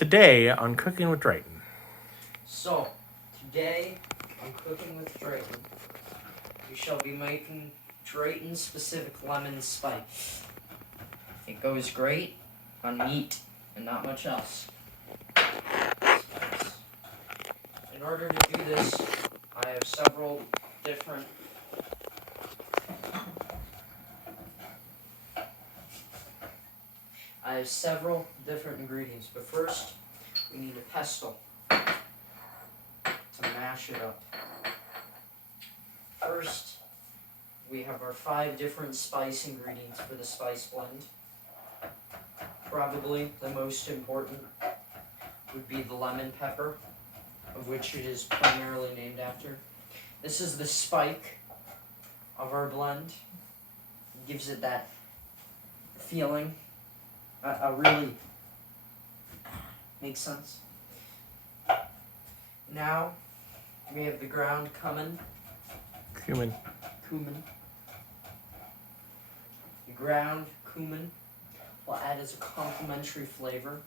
Today on Cooking with Dryhten. So, today on Cooking with Dryhten, we shall be making Dryhten specific lemon spice. It goes great on meat and not much else. Spice. In order to do this, I have several different ingredients, but first we need a pestle to mash it up. First, we have our 5 different spice ingredients for the spice blend. Probably the most important would be the lemon pepper, of which it is primarily named after. This is the spike of our blend. It gives it that feeling. Really makes sense. Now we have the ground cumin. Cumin. The ground cumin will add as a complementary flavor.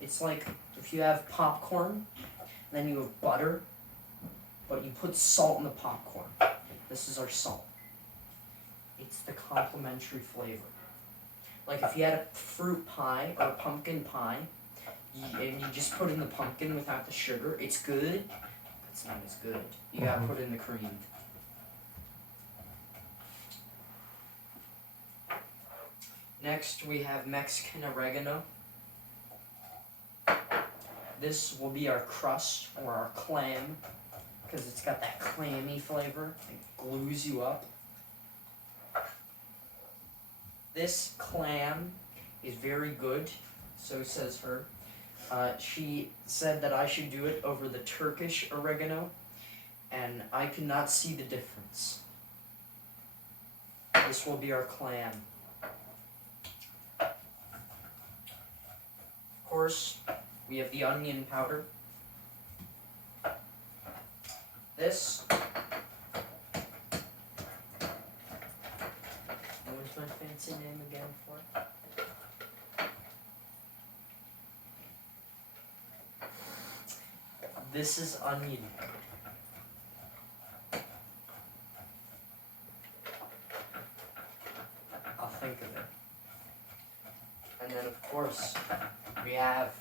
It's like if you have popcorn, then you have butter, but you put salt in the popcorn. This is our salt. It's the complementary flavor. Like if you had a fruit pie or a pumpkin pie, and you just put in the pumpkin without the sugar, it's good, but it's not as good. You gotta put in the cream. Next, we have Mexican oregano. This will be our crust, or our clam, because it's got that clammy flavor. It glues you up. This clam is very good, so says her. She said that I should do it over the Turkish oregano, and I could not see the difference. This will be our clam. Of course, we have the onion powder. This. What was my fancy name again for? This is onion. I'll think of it. And then, of course, we have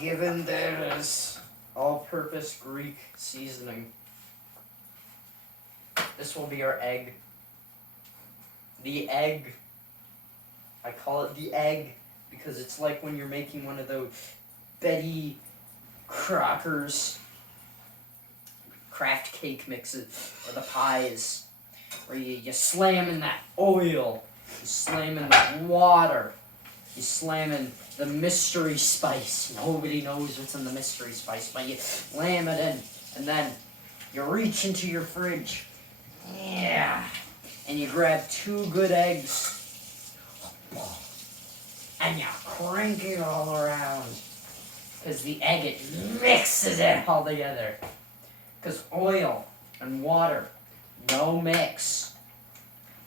given there's all-purpose Greek seasoning. This will be our egg. The egg. I call it the egg because it's like when you're making one of those Betty Crocker's craft cake mixes or the pies where you slam in that oil, you slam in the water, you slam in the mystery spice. Nobody knows what's in the mystery spice, but you slam it in, and then you reach into your fridge, and you grab 2 good eggs, and you crank it all around, because the egg, it mixes it all together, because oil and water, no mix,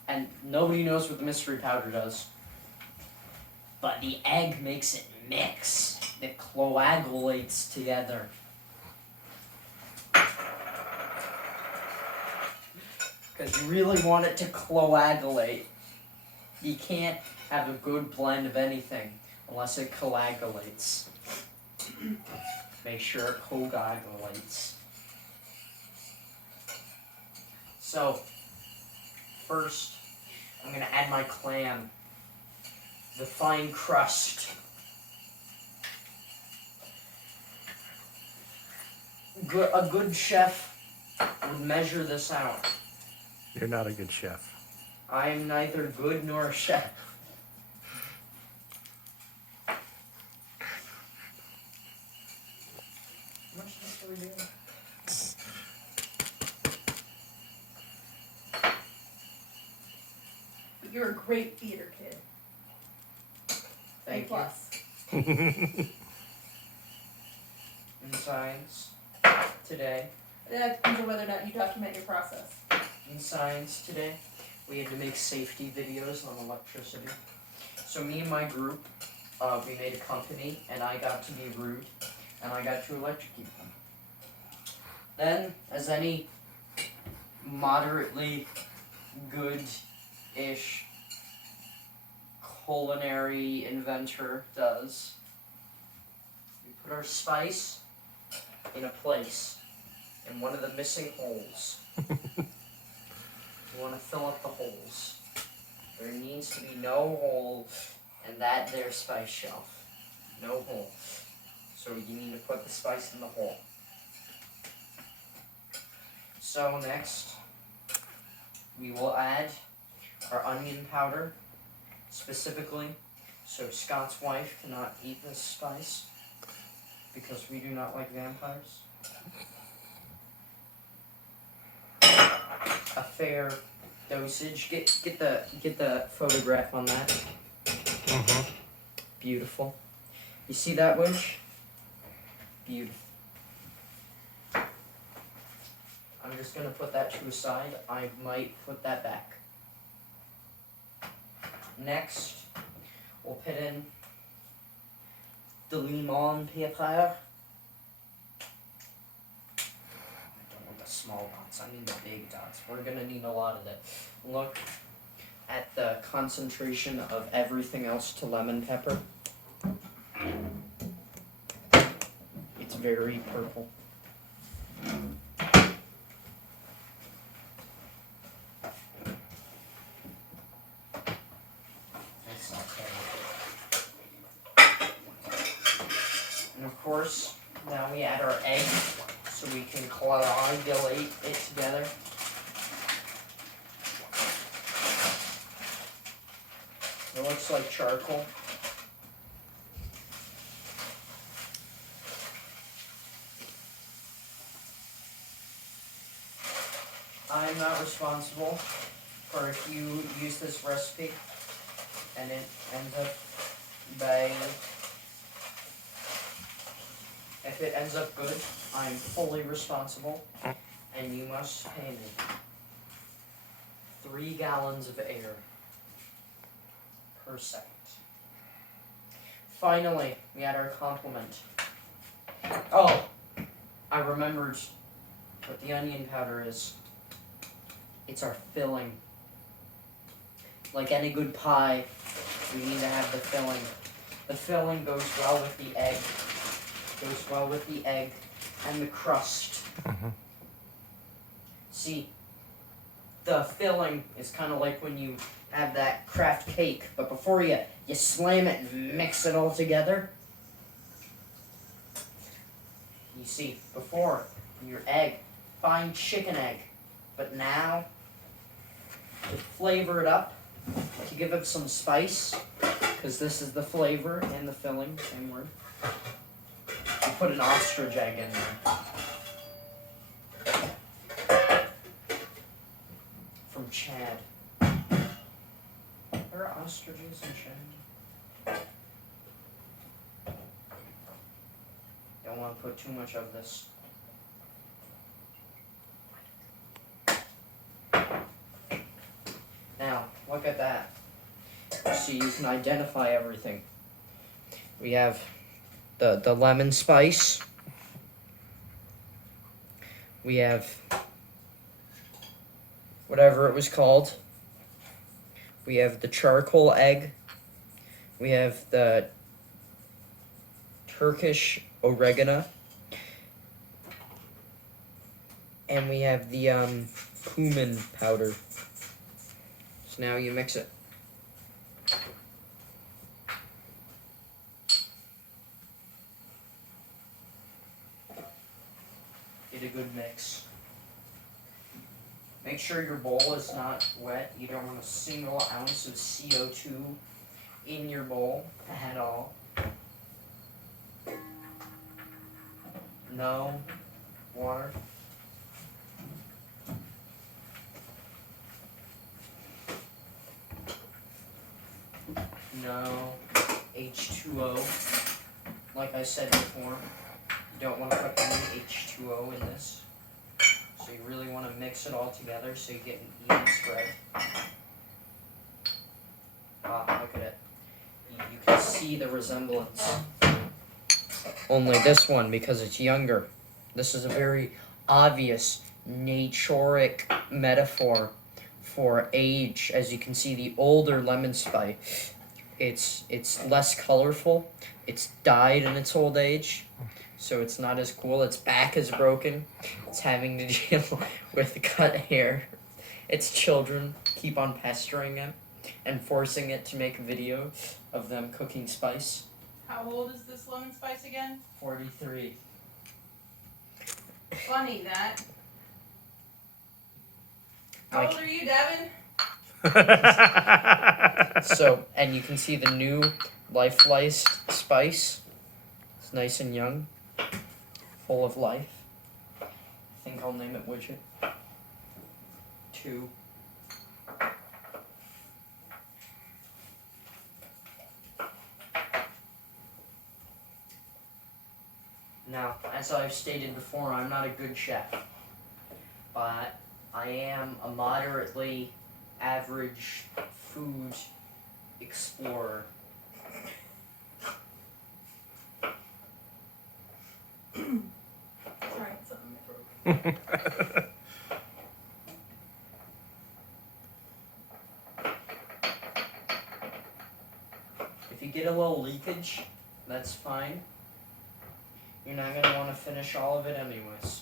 and nobody knows what the mystery powder does. But the egg makes it mix. It coagulates together. Because you really want it to coagulate. You can't have a good blend of anything unless it coagulates. Make sure it coagulates. So, first, I'm going to add my clam. The fine crust. A good chef would measure this out. You're not a good chef. I am neither good nor a chef. How much are we doing? But you're a great theater kid. Thank A+. you. In science today. That depends on whether or not you document your process. In science today, we had to make safety videos on electricity. So me and my group, we made a company, and I got to be rude, and I got to electrocute them. Then, as any moderately good-ish culinary inventor does, we put our spice in a place, in one of the missing holes. We want to fill up the holes. There needs to be no hole in that there spice shelf. No hole. So you need to put the spice in the hole. So next, we will add our onion powder, specifically, so Scott's wife cannot eat this spice, because we do not like vampires. A fair dosage. Get the photograph on that. Mm-hmm. Beautiful. You see that, Winch? Beautiful. I'm just gonna put that to a side. I might put that back. Next, we'll put in the lemon pepper. I don't want the small dots, I need the big dots. We're gonna need a lot of that. Look at the concentration of everything else to lemon pepper. It's very purple. That's okay. And of course, now we add our egg so we can coagulate it together. It looks like charcoal. I'm not responsible for if you use this recipe and it ends up bad. If it ends up good, I'm fully responsible and you must pay me 3 gallons of air per second. Finally, we had our complement. Oh, I remembered what the onion powder is. It's our filling. Like any good pie, we need to have the filling. The filling goes well with the egg. Goes well with the egg and the crust. Mm-hmm. See, the filling is kind of like when you have that Kraft cake, but before you slam it and mix it all together. You see, before, your egg, fine chicken egg, but now, to flavor it up, to give it some spice, because this is the flavor and the filling, same word, you put an ostrich egg in there. From Chad. There are ostriches in Chad. Don't want to put too much of this. Now, look at that. So you can identify everything. We have the lemon spice. We have whatever it was called. We have the charcoal egg. We have the Turkish oregano. And we have the cumin powder. So now you mix it. Get a good mix. Make sure your bowl is not wet. You don't want a single ounce of CO2 in your bowl at all. No water. No H2O. Like I said before, you don't want to put any H2O in this. So you really want to mix it all together so you get an even spread. Ah, look at it. see the resemblance. Only this one, because it's younger. This is a very obvious naturic metaphor for age. As you can see, the older lemon spice, it's less colorful. It's died in its old age, so it's not as cool. Its back is broken. It's having to deal with cut hair. Its children keep on pestering it and forcing it to make a video of them cooking spice. How old is this lemon spice again? 43. Funny that. How Like- old are you, Devin? So, and you can see the new life-laced spice. It's nice and young, full of life. I think I'll name it Widget 2. Now, as I've stated before, I'm not a good chef, but I am a moderately average food explorer. Sorry, something in my throat. If you get a little leakage, that's fine. You're not going to want to finish all of it anyways.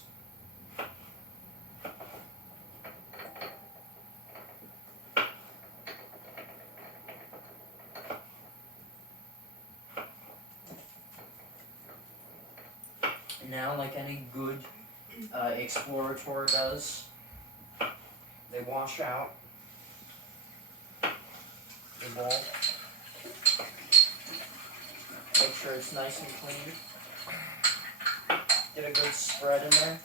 Now, like any good explorator does, they wash out the bowl. Make sure it's nice and clean. Get a good spread in there.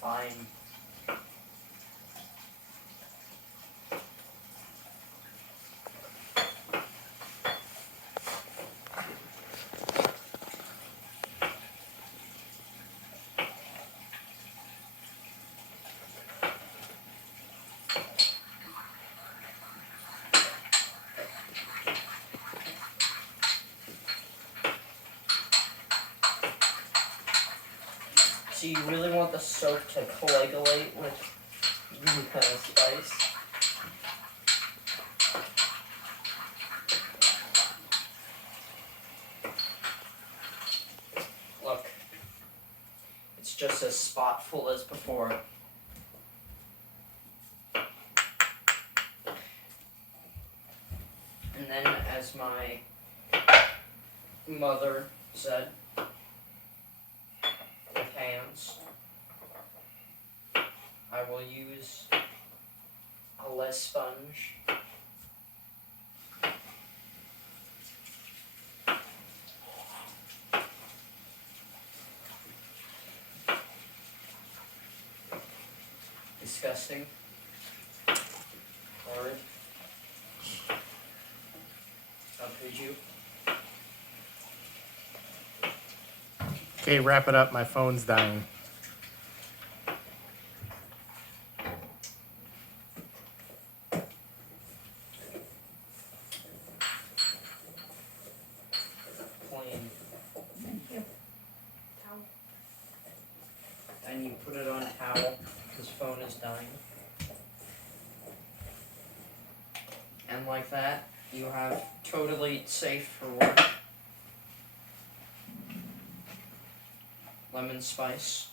Fine. So you really want the soap to coagulate with the spice. Look, it's just as spotful as before. And then, as my mother said, with hands, I will use a less sponge. Disgusting. Horrid. How could you? Okay, wrap it up. My phone's dying. Clean. Thank you. Towel. And you put it on towel. His phone is dying. And like that, you have totally safe for work lemon spice.